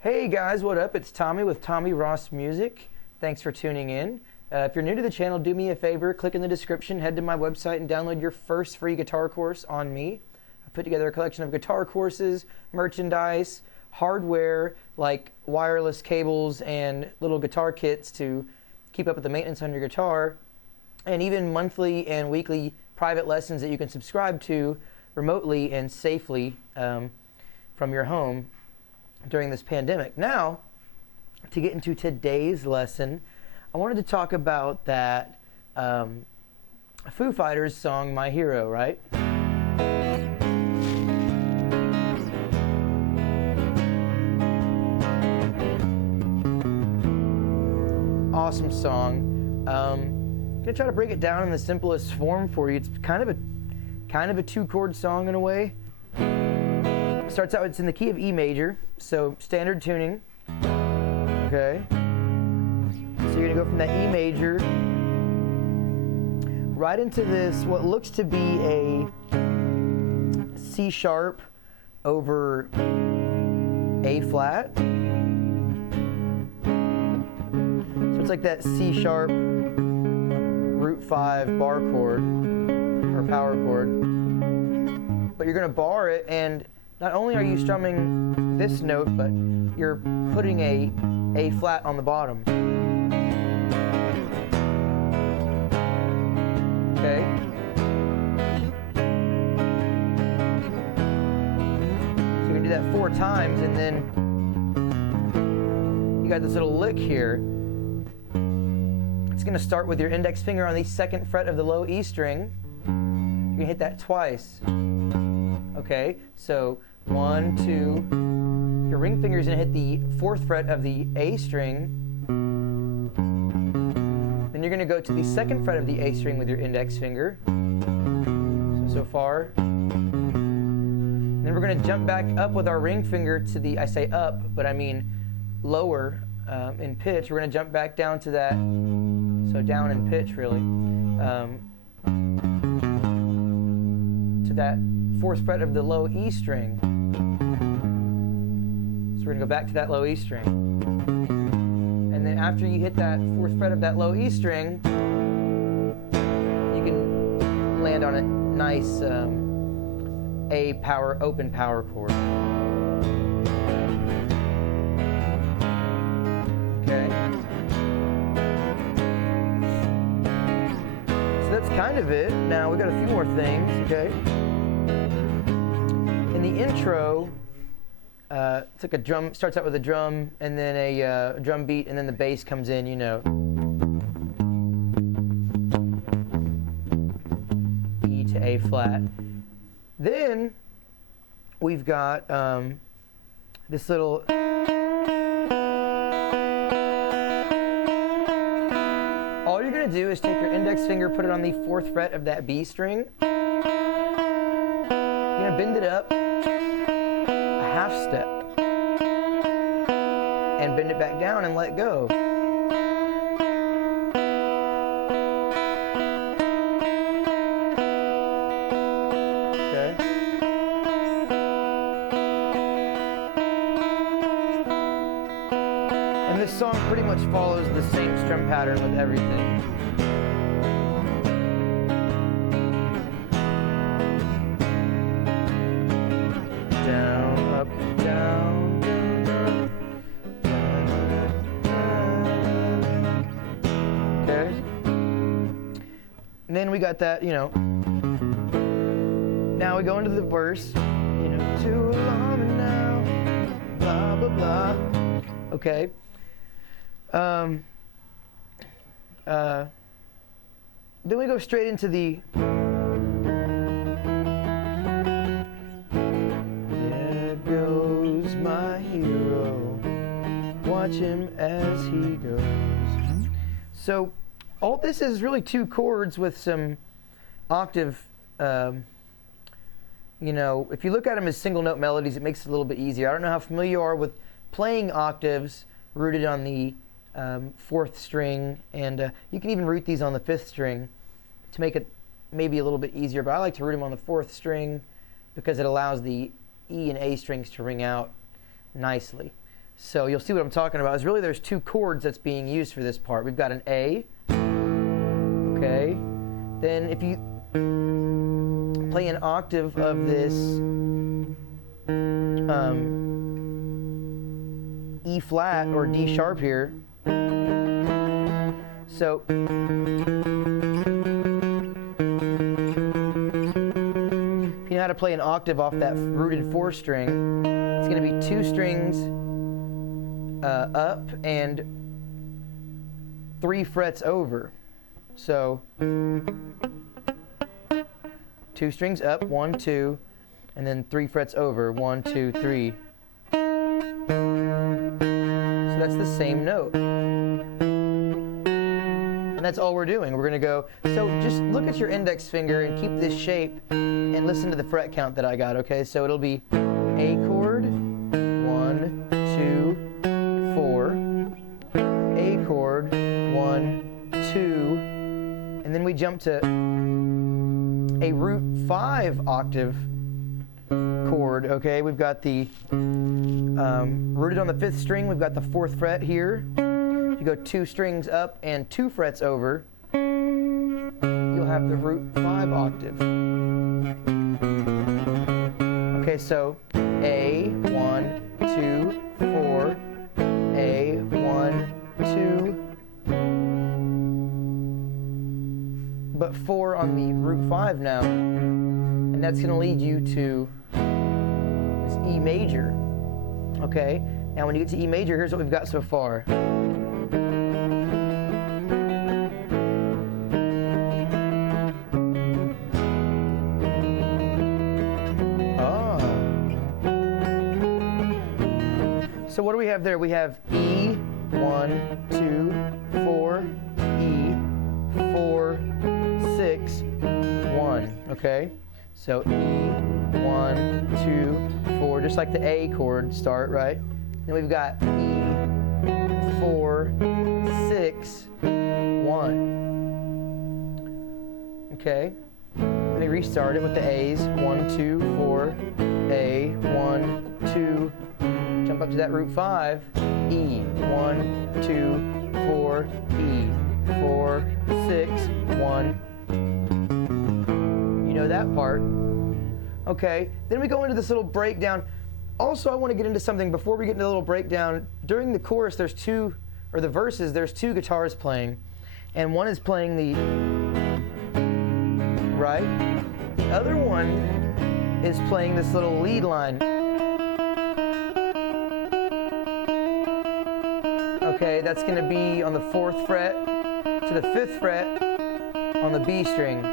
Hey guys, what up? It's Tommy with Tommy Ross Music. Thanks for tuning in. If you're new to the channel, do me a favor, click in the description, head to my website and download your first free guitar course on me. I put together a collection of guitar courses, merchandise, hardware like wireless cables and little guitar kits to keep up with the maintenance on your guitar, and even monthly and weekly private lessons that you can subscribe to remotely and safely from your home during this pandemic. Now, to get into today's lesson, I wanted to talk about that Foo Fighters song, My Hero, right? Awesome song. I'm gonna try to break it down in the simplest form for you. It's kind of a two-chord song in a way. Starts out, it's in the key of E major, so standard tuning. Okay. So you're gonna go from that E major right into this, what looks to be a C sharp over A flat. So it's like that C sharp root 5 bar chord or power chord. But you're gonna bar it, and not only are you strumming this note, but you're putting a flat on the bottom. Okay? So you're gonna do that 4 times, and then you got this little lick here. It's gonna start with your index finger on the 2nd fret of the low E string. You're gonna hit that twice. Okay, so 1, 2. Your ring finger is going to hit the 4th fret of the A string. Then you're going to go to the 2nd fret of the A string with your index finger. So far. Then we're going to jump back up with our ring finger to the, I say up, but I mean lower in pitch. We're going to jump back down to that, so down in pitch really, to that 4th fret of the low E string. So we're going to go back to that low E string. And then after you hit that 4th fret of that low E string, you can land on a nice open power chord. Okay. So that's kind of it. Now we got a few more things, okay? In the intro, it's like a drum, starts out with a drum and then a drum beat, and then the bass comes in, you know. E to A flat. Then we've got this little. All you're going to do is take your index finger, put it on the 4th fret of that B string. You're going to bend it up a half step and bend it back down and let go. Okay. And this song pretty much follows the same strum pattern with everything. Down, up, down, down, down. Okay. And then we got that, you know. Now we go into the verse. You know, too long now, blah, blah, blah. Okay. Then we go straight into the. Goes my hero, watch him as he goes. So all this is really 2 chords with some octave, you know, if you look at them as single note melodies, it makes it a little bit easier. I don't know how familiar you are with playing octaves rooted on the 4th string, and you can even root these on the 5th string to make it maybe a little bit easier, but I like to root them on the 4th string because it allows the E and A strings to ring out nicely. So you'll see what I'm talking about. Is really there's two chords that's being used for this part. We've got an A, okay? Then if you play an octave of this E flat or D sharp here, so if you know how to play an octave off that rooted 4 string, it's going to be 2 strings up and 3 frets over. So 2 strings up, 1, 2, and then 3 frets over, 1, 2, 3. So that's the same note. And that's all we're doing. We're going to go, so just look at your index finger and keep this shape and listen to the fret count that I got, okay? So it'll be A chord, 1, 2, 4, A chord, 1, 2, and then we jump to a root 5 octave chord, okay? We've got the rooted on the 5th string, we've got the 4th fret here. You go 2 strings up and 2 frets over, you'll have the root 5 octave. Okay, so A, 1, 2, 4, A, 1, 2, but 4 on the root 5 now, and that's going to lead you to this E major. Okay, now when you get to E major, here's what we've got so far. So what do we have there? We have E, 1, 2, 4, E, 4, 6, 1, okay? So E, 1, 2, 4, just like the A chord start, right? Then we've got E, 4, 6, 1. Okay? Let me restart it with the A's. 1, 2, 4, A, 1, 2, jump up to that root 5, E, 1, 2, 4, E, 4, 6, 1. You know that part. Okay, then we go into this little breakdown. Also, I want to get into something before we get into the little breakdown. During the chorus, there's the verses, there's 2 guitars playing. And one is playing the right. The other one is playing this little lead line. Okay, that's going to be on the 4th fret to the 5th fret on the B string,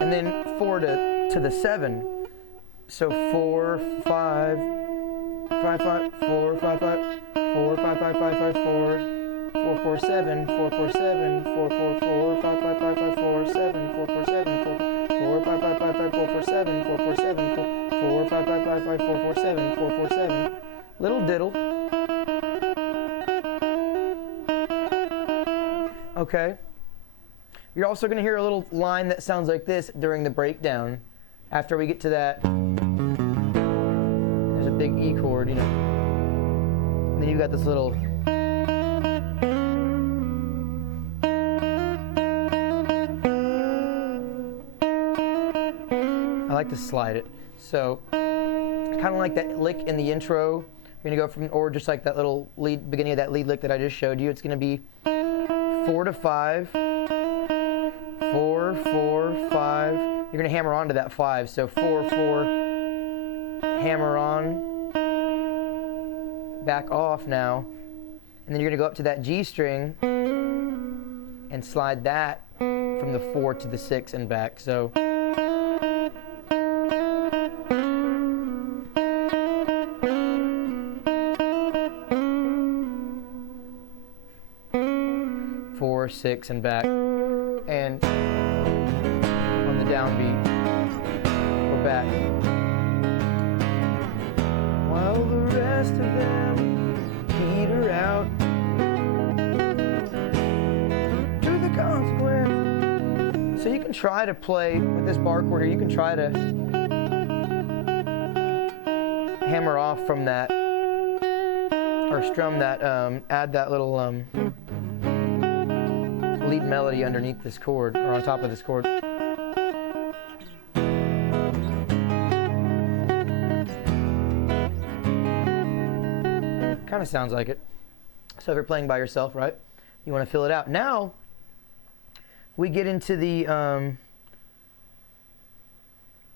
and then 4 to the 7. So 4, 5, 5, 5, 4, 5, 5, 4, 5, 5, 5, 5, 4, 4, 4, 7, 4, 4, 7, 4, 4, 4, 5, 5, 5, 5, 4, 7, 4, 4, 7, 4, 4, 5, 5, 5, 5, 4, 4, 7, 4, 4, 7, 4, 5, 5, 5, 5, 4, 4, 7, 4, 4, 7. Little diddle. Okay. You're also going to hear a little line that sounds like this during the breakdown. After we get to that, there's a big E chord, you know. And then you've got this little. I like to slide it. So, kind of like that lick in the intro. You're going to go from, or just like that little lead, beginning of that lead lick that I just showed you. It's going to be 4 to 5, 4, 4, 5. You're going to hammer onto that 5. So 4, 4, hammer on, back off now. And then you're going to go up to that G string and slide that from the 4 to the 6 and back. So 4, 6, and back. And on the downbeat, we're back. While the rest of them peter out to the consequence. So you can try to play with this bar chord here. You can try to hammer off from that, or or strum that, add that little lead melody underneath this chord, or on top of this chord. Kind of sounds like it. So if you're playing by yourself, right, you want to fill it out. Now we get into the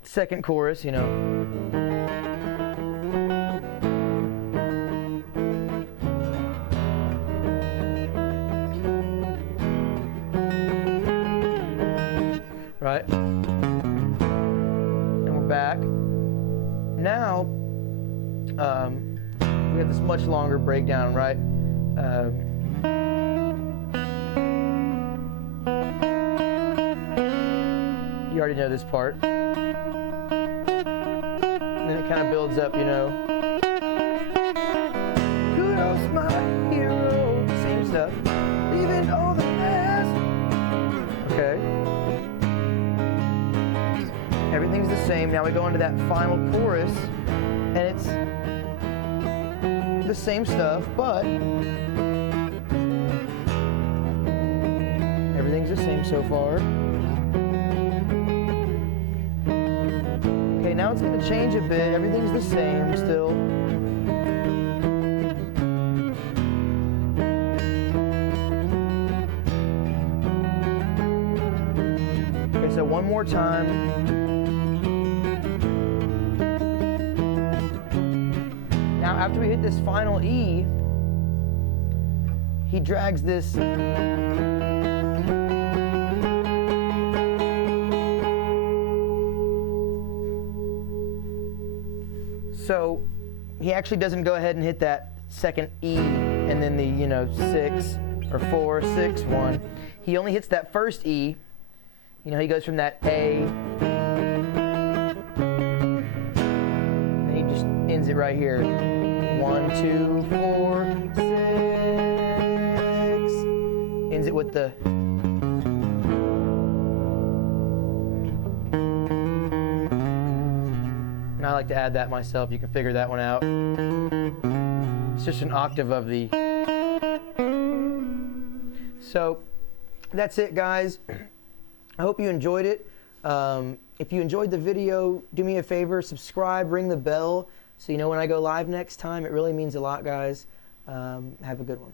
second chorus, you know. Right? And we're back. Now, we have this much longer breakdown, right? You already know this part. And then it kind of builds up, you know. Kudos, my hero. Same stuff. Leaving all the past. Okay. Everything's the same. Now we go into that final chorus, and it's the same stuff, but everything's the same so far. Okay, now it's going to change a bit. Everything's the same still. Okay, so one more time. Now, after we hit this final E, he drags this so he actually doesn't go ahead and hit that second E and then the, you know, 6 or 4, 6, 1. He only hits that first E. You know, he goes from that A, and he just ends it right here. 1, 2, 4, 6. Ends it with the. And I like to add that myself. You can figure that one out. It's just an octave of the. So that's it, guys. I hope you enjoyed it. If you enjoyed the video, do me a favor, subscribe, ring the bell, so you know when I go live next time. It really means a lot, guys. Have a good one.